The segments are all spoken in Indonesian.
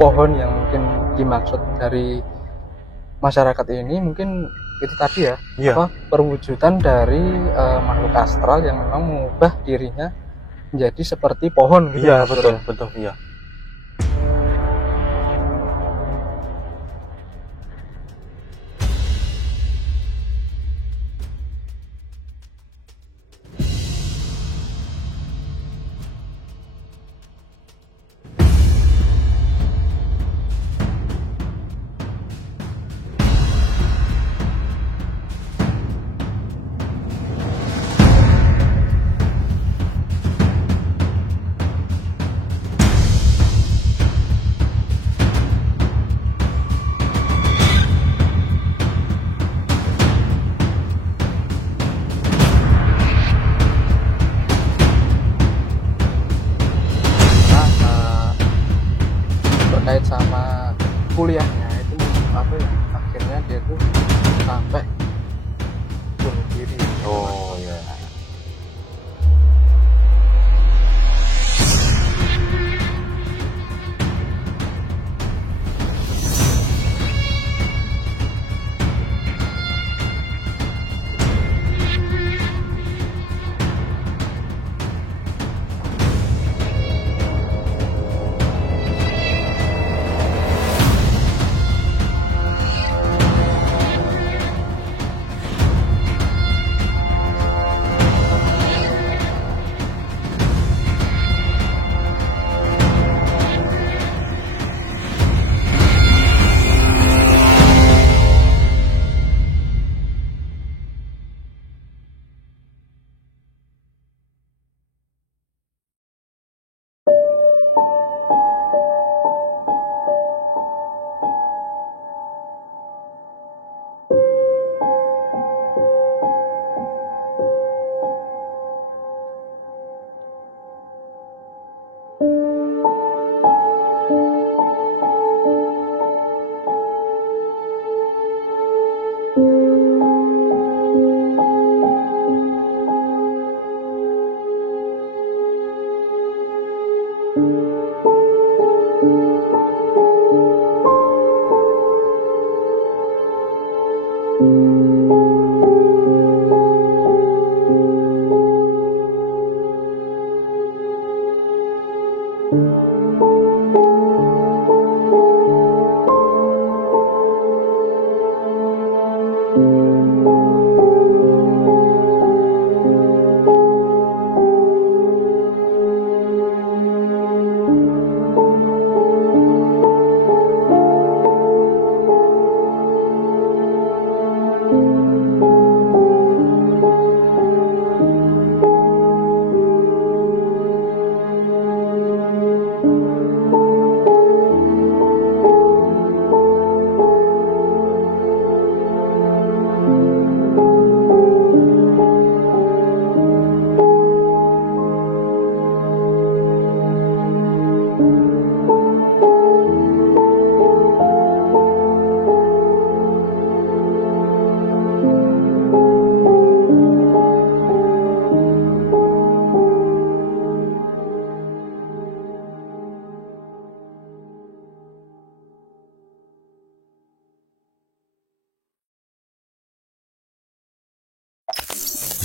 pohon yang mungkin dimaksud dari masyarakat ini mungkin itu tadi ya, perwujudan dari makhluk astral yang memang mengubah dirinya menjadi seperti pohon gitu. Iya, betul, iya. Terkait sama kuliahnya itu apa ya, akhirnya dia tuh sampai bunuh diri. Oh ya.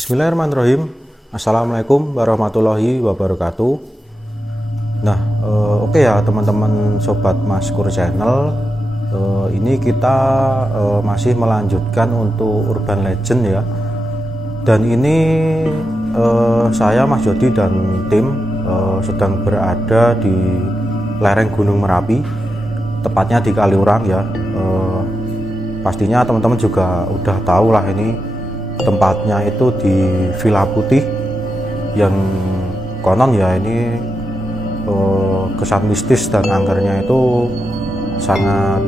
Bismillahirrahmanirrahim. Assalamualaikum warahmatullahi wabarakatuh. Nah, oke ya teman-teman sobat Maskur Channel. Ini kita masih melanjutkan untuk Urban Legend ya. Dan ini saya Mas Jody dan tim sedang berada di lereng Gunung Merapi, tepatnya di Kaliurang ya. Pastinya teman-teman juga udah tahu lah ini tempatnya itu di Villa Putih yang konon ya ini kesan mistis dan angkernya itu sangat,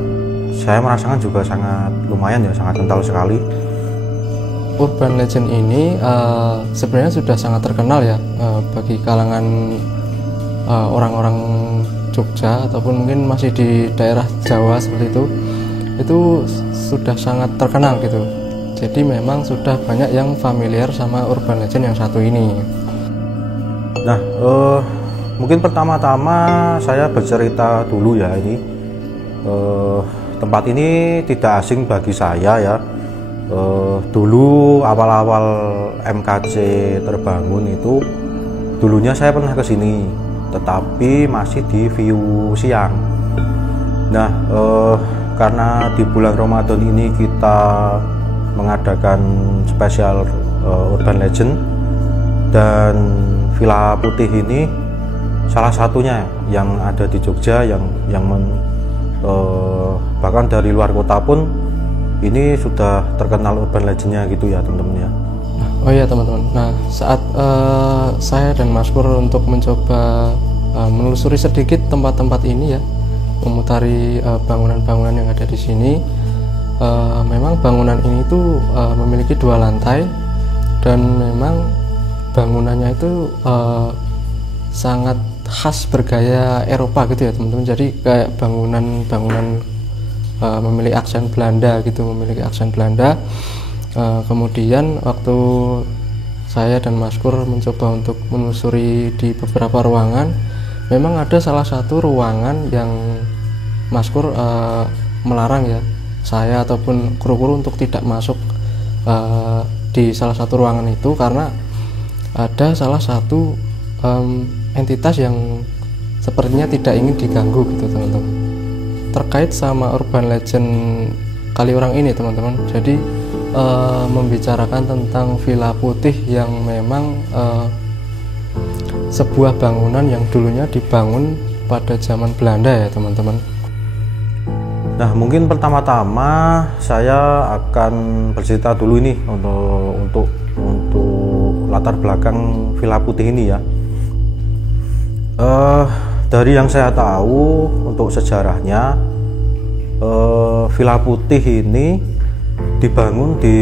saya merasakan juga sangat lumayan ya, sangat kental sekali. Urban Legend ini sebenarnya sudah sangat terkenal ya bagi kalangan orang-orang Jogja ataupun mungkin masih di daerah Jawa seperti itu sudah sangat terkenal gitu. Jadi memang sudah banyak yang familiar sama Urban Legend yang satu ini. Nah, mungkin pertama-tama saya bercerita dulu ya ini. tempat ini tidak asing bagi saya ya. Dulu awal-awal MKC terbangun itu, dulunya saya pernah ke sini, tetapi masih di view siang. Nah, karena di bulan Ramadan ini kita mengadakan spesial Urban Legend, dan Villa Putih ini salah satunya yang ada di Jogja, bahkan dari luar kota pun ini sudah terkenal Urban Legendnya gitu ya teman-teman ya. Oh iya teman-teman, nah saat saya dan Mas Pur untuk mencoba menelusuri sedikit tempat-tempat ini ya, memutari bangunan-bangunan yang ada di sini, memang bangunan ini tuh memiliki 2 lantai, dan memang bangunannya itu sangat khas bergaya Eropa gitu ya teman-teman. Jadi kayak bangunan-bangunan memiliki aksen Belanda gitu, memiliki aksen Belanda. Kemudian waktu saya dan Mas Pur mencoba untuk menelusuri di beberapa ruangan, memang ada salah satu ruangan yang Mas Pur melarang ya saya ataupun kru-kru untuk tidak masuk di salah satu ruangan itu, karena ada salah satu entitas yang sepertinya tidak ingin diganggu gitu teman-teman. Terkait sama Urban Legend Kaliurang ini teman-teman, jadi membicarakan tentang Villa Putih yang memang sebuah bangunan yang dulunya dibangun pada zaman Belanda ya teman-teman. Nah, mungkin pertama-tama saya akan bercerita dulu ini untuk latar belakang Villa Putih ini ya. Dari yang saya tahu untuk sejarahnya, Villa Putih ini dibangun di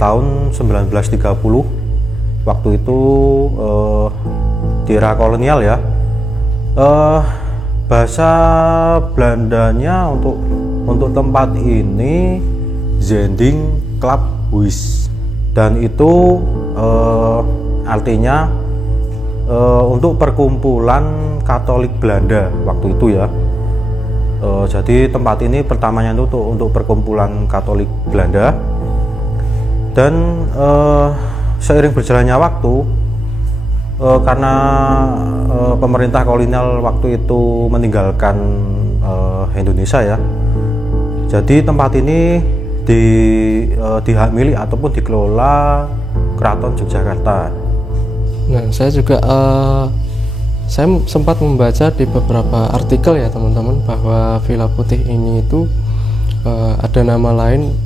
tahun 1930. Waktu itu di era kolonial ya. Bahasa Belandanya untuk tempat ini Zending Club Huis, dan itu artinya untuk perkumpulan Katolik Belanda waktu itu ya. Jadi tempat ini pertamanya itu untuk perkumpulan Katolik Belanda, dan seiring berjalannya waktu, karena pemerintah kolonial waktu itu meninggalkan Indonesia ya, jadi tempat ini dihak milik ataupun dikelola Keraton Yogyakarta. Nah, saya juga saya sempat membaca di beberapa artikel ya teman-teman, bahwa Villa Putih ini itu ada nama lain,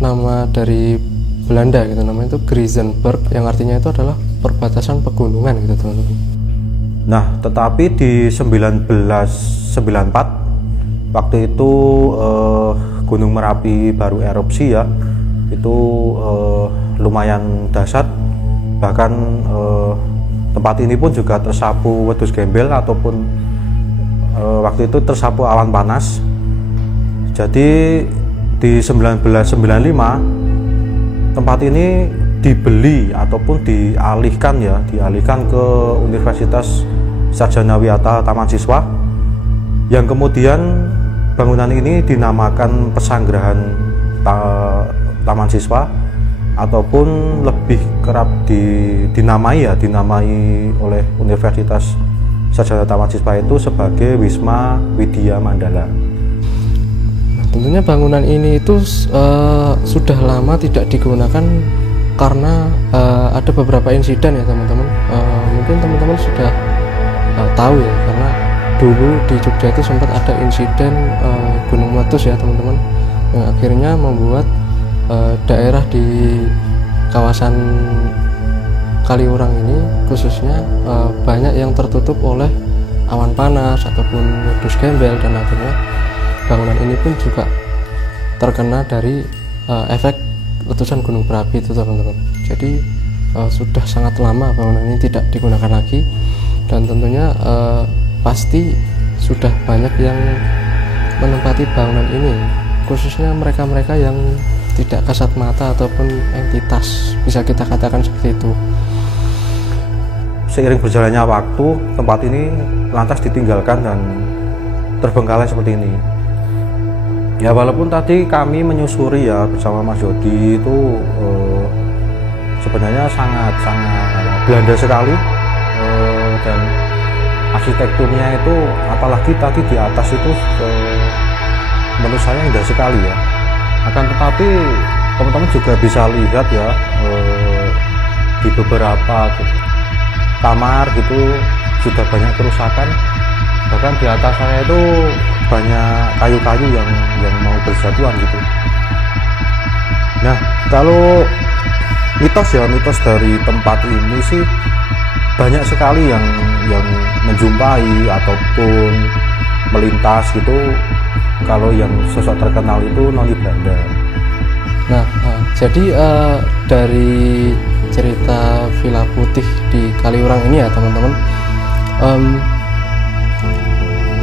nama dari Belanda gitu, namanya itu Grizenberg, yang artinya itu adalah perbatasan pegunungan gitu teman-teman. Nah, tetapi di 1994 waktu itu Gunung Merapi baru erupsi ya, itu lumayan dahsyat, bahkan tempat ini pun juga tersapu wedhus gembel ataupun waktu itu tersapu awan panas. Jadi di 1995 tempat ini dibeli ataupun dialihkan ke Universitas Sarjana Wiyata Taman Siswa, yang kemudian bangunan ini dinamakan Pesanggerahan Taman Siswa, ataupun lebih kerap dinamai oleh Universitas Sarjana Taman Siswa itu sebagai Wisma Widya Mandala. Tentunya bangunan ini itu sudah lama tidak digunakan karena ada beberapa insiden ya teman-teman. Mungkin teman-teman sudah tahu ya, karena dulu di Jogja itu sempat ada insiden gunung meletus ya teman-teman, yang akhirnya membuat daerah di kawasan Kaliurang ini khususnya banyak yang tertutup oleh awan panas ataupun wedhus gembel, dan akhirnya bangunan ini pun juga terkena dari efek letusan gunung berapi itu teman-teman. Jadi sudah sangat lama bangunan ini tidak digunakan lagi, dan tentunya pasti sudah banyak yang menempati bangunan ini, khususnya mereka-mereka yang tidak kasat mata ataupun entitas, bisa kita katakan seperti itu. Seiring berjalannya waktu, tempat ini lantas ditinggalkan dan terbengkalai seperti ini. Ya walaupun tadi kami menyusuri ya bersama Mas Yodi itu sebenarnya sangat Belanda sekali, dan arsitekturnya itu apalagi tadi di atas itu menurut saya indah sekali ya. Akan tetapi teman-teman juga bisa lihat ya, di beberapa kamar gitu sudah banyak kerusakan, bahkan di atas saya itu banyak kayu-kayu yang mau berjatuhan gitu. Nah, kalau mitos dari tempat ini sih banyak sekali yang menjumpai ataupun melintas gitu kalau yang sosok terkenal itu noni Belanda. Nah, jadi dari cerita Villa Putih di Kaliurang ini ya teman-teman,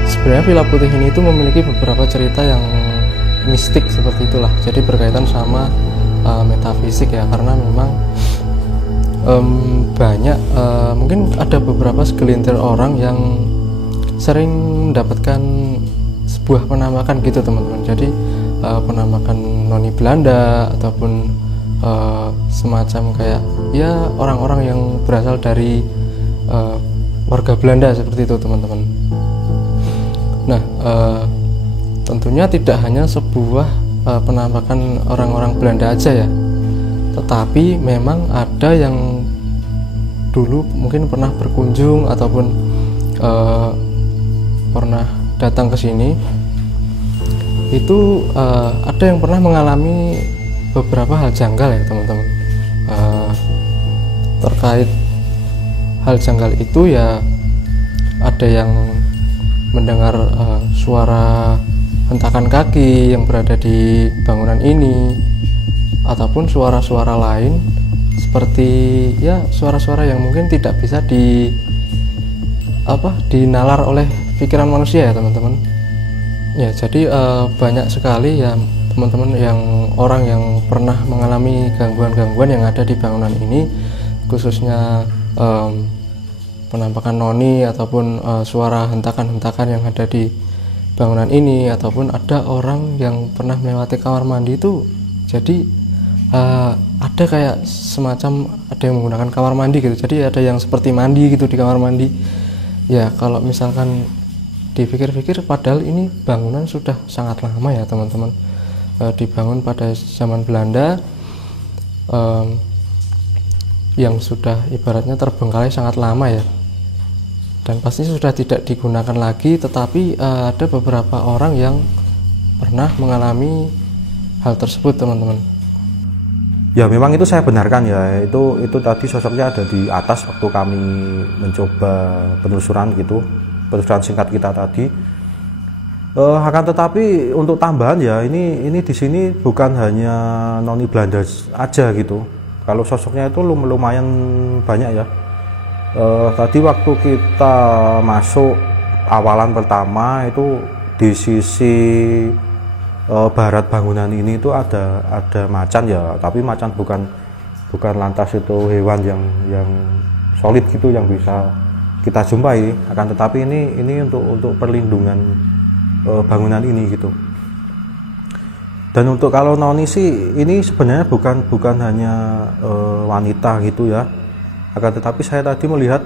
sebenarnya Villa Putih ini itu memiliki beberapa cerita yang mistik seperti itulah. Jadi berkaitan sama metafisik ya, karena memang banyak mungkin ada beberapa segelintir orang yang sering mendapatkan sebuah penampakan gitu teman-teman. Jadi penampakan noni Belanda ataupun semacam kayak ya orang-orang yang berasal dari warga Belanda seperti itu teman-teman. Nah, tentunya tidak hanya sebuah penampakan orang-orang Belanda aja ya, tetapi memang ada yang dulu mungkin pernah berkunjung ataupun pernah datang ke sini, itu ada yang pernah mengalami beberapa hal janggal ya teman-teman. Terkait hal janggal itu ya, ada yang mendengar suara hentakan kaki yang berada di bangunan ini, ataupun suara-suara lain seperti ya suara-suara yang mungkin tidak bisa dinalar oleh pikiran manusia ya teman-teman. Ya, jadi banyak sekali ya teman-teman orang yang pernah mengalami gangguan-gangguan yang ada di bangunan ini, khususnya penampakan noni ataupun suara hentakan-hentakan yang ada di bangunan ini, ataupun ada orang yang pernah melewati kamar mandi itu. Jadi ada kayak semacam ada yang menggunakan kamar mandi gitu, jadi ada yang seperti mandi gitu di kamar mandi ya. Kalau misalkan dipikir-pikir, padahal ini bangunan sudah sangat lama ya teman-teman, dibangun pada zaman Belanda, yang sudah ibaratnya terbengkalai sangat lama ya, dan pasti sudah tidak digunakan lagi. Tetapi ada beberapa orang yang pernah mengalami hal tersebut teman-teman. Ya memang itu saya benarkan ya, itu tadi sosoknya ada di atas waktu kami mencoba penelusuran gitu, penelusuran singkat kita tadi. Akan tetapi untuk tambahan ya, ini di sini bukan hanya noni Belanda aja gitu. Kalau sosoknya itu lumayan banyak ya. Tadi waktu kita masuk awalan pertama itu di sisi barat bangunan ini itu ada macan ya, tapi macan bukan lantas itu hewan yang solid gitu yang bisa kita jumpai. Akan tetapi ini untuk perlindungan bangunan ini gitu. Dan untuk kalau noni sih ini sebenarnya bukan hanya wanita gitu ya. Akan tetapi saya tadi melihat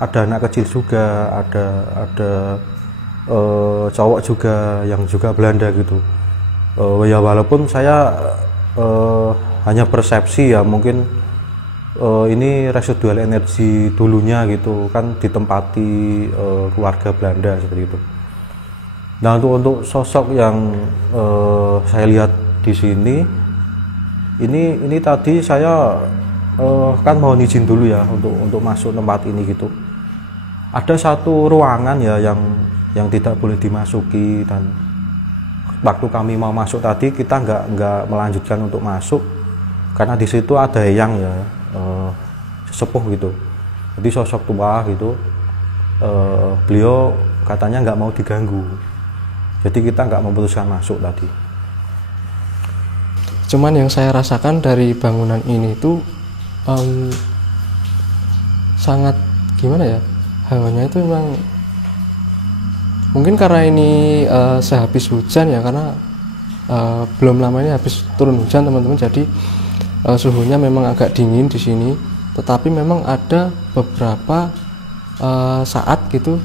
ada anak kecil juga, ada cowok juga yang juga Belanda gitu. Ya walaupun saya hanya persepsi ya, mungkin ini residual energi dulunya gitu kan, ditempati keluarga Belanda seperti itu. Nah, untuk sosok yang saya lihat di sini, ini tadi saya kan mohon izin dulu ya untuk masuk tempat ini gitu. Ada satu ruangan ya yang tidak boleh dimasuki, dan waktu kami mau masuk tadi kita nggak melanjutkan untuk masuk karena di situ ada yang ya sesepuh gitu. Jadi sosok tua gitu, beliau katanya nggak mau diganggu. Jadi kita nggak memutuskan masuk tadi. Cuman yang saya rasakan dari bangunan ini itu sangat gimana ya, hawanya itu memang mungkin karena ini sehabis hujan ya, karena belum lama ini habis turun hujan teman-teman, jadi suhunya memang agak dingin di sini. Tetapi memang ada beberapa saat gitu,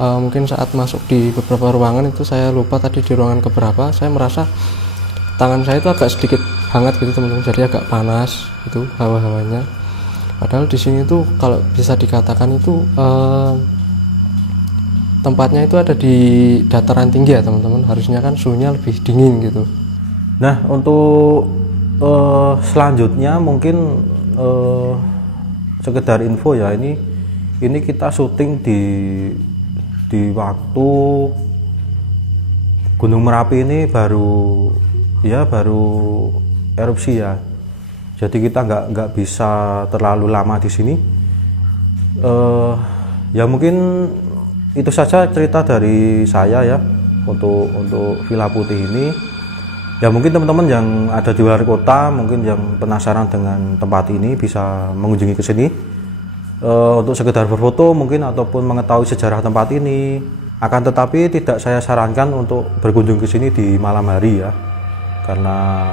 mungkin saat masuk di beberapa ruangan itu, saya lupa tadi di ruangan keberapa, saya merasa tangan saya itu agak sedikit hangat gitu teman-teman, jadi agak panas itu hawa-hawanya. Padahal di sini tuh kalau bisa dikatakan itu tempatnya itu ada di dataran tinggi ya teman-teman, harusnya kan suhunya lebih dingin gitu. Nah, untuk selanjutnya mungkin sekedar info ya, ini kita syuting di waktu Gunung Merapi ini baru erupsi ya. Jadi kita nggak bisa terlalu lama di sini. Ya mungkin itu saja cerita dari saya ya untuk Villa Putih ini. Ya mungkin teman-teman yang ada di luar kota, mungkin yang penasaran dengan tempat ini bisa mengunjungi ke sini untuk sekedar berfoto mungkin, ataupun mengetahui sejarah tempat ini. Akan tetapi tidak saya sarankan untuk berkunjung ke sini di malam hari ya, karena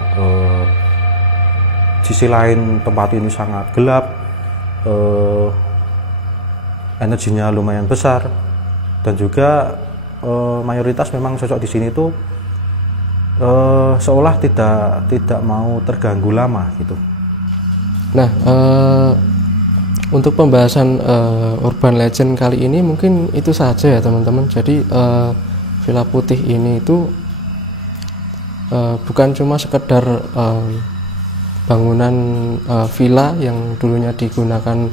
sisi lain tempat ini sangat gelap, energinya lumayan besar, dan juga mayoritas memang sosok di sini tuh seolah tidak mau terganggu lama gitu. Nah, untuk pembahasan urban legend kali ini mungkin itu saja ya teman-teman. Jadi Villa Putih ini itu bukan cuma sekedar bangunan villa yang dulunya digunakan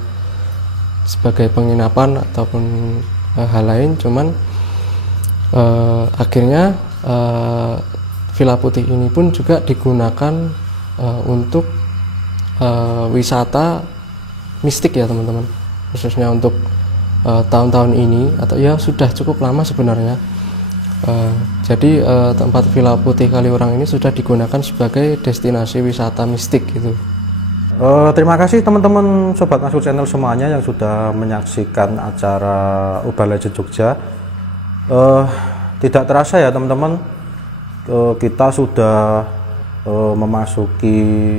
sebagai penginapan ataupun hal lain, cuman akhirnya Villa Putih ini pun juga digunakan untuk wisata mistik ya teman-teman, khususnya untuk tahun-tahun ini, atau ya sudah cukup lama sebenarnya. Jadi tempat Villa Putih Kaliurang ini sudah digunakan sebagai destinasi wisata mistik gitu. Terima kasih teman-teman Sobat Maskur Channel semuanya yang sudah menyaksikan acara Urban Legend Jogja. Tidak terasa ya teman-teman, kita sudah memasuki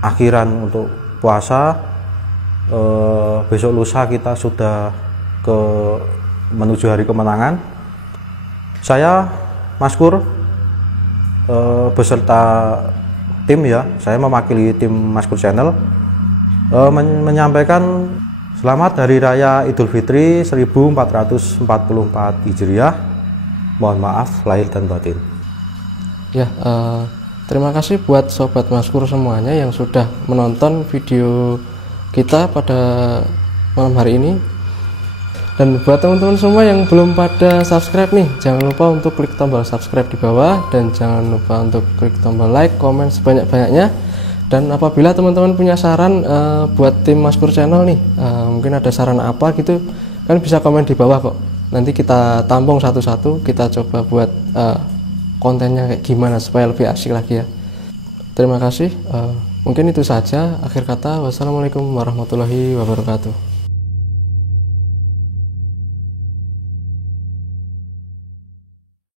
akhiran untuk puasa. Besok lusa kita sudah menuju hari kemenangan. Saya Maskur beserta tim ya, saya mewakili tim Maskur Channel menyampaikan selamat Hari Raya Idul Fitri 1444 Hijriah. Mohon maaf lahir dan batin. Ya, terima kasih buat Sobat Maskur semuanya yang sudah menonton video kita pada malam hari ini. Dan buat teman-teman semua yang belum pada subscribe nih, jangan lupa untuk klik tombol subscribe di bawah, dan jangan lupa untuk klik tombol like, komen sebanyak-banyaknya. Dan apabila teman-teman punya saran buat tim Maskur Channel nih, mungkin ada saran apa gitu, kan bisa komen di bawah kok. Nanti kita tampung satu-satu, kita coba buat kontennya kayak gimana supaya lebih asik lagi ya. Terima kasih. Mungkin itu saja. Akhir kata, wassalamualaikum warahmatullahi wabarakatuh.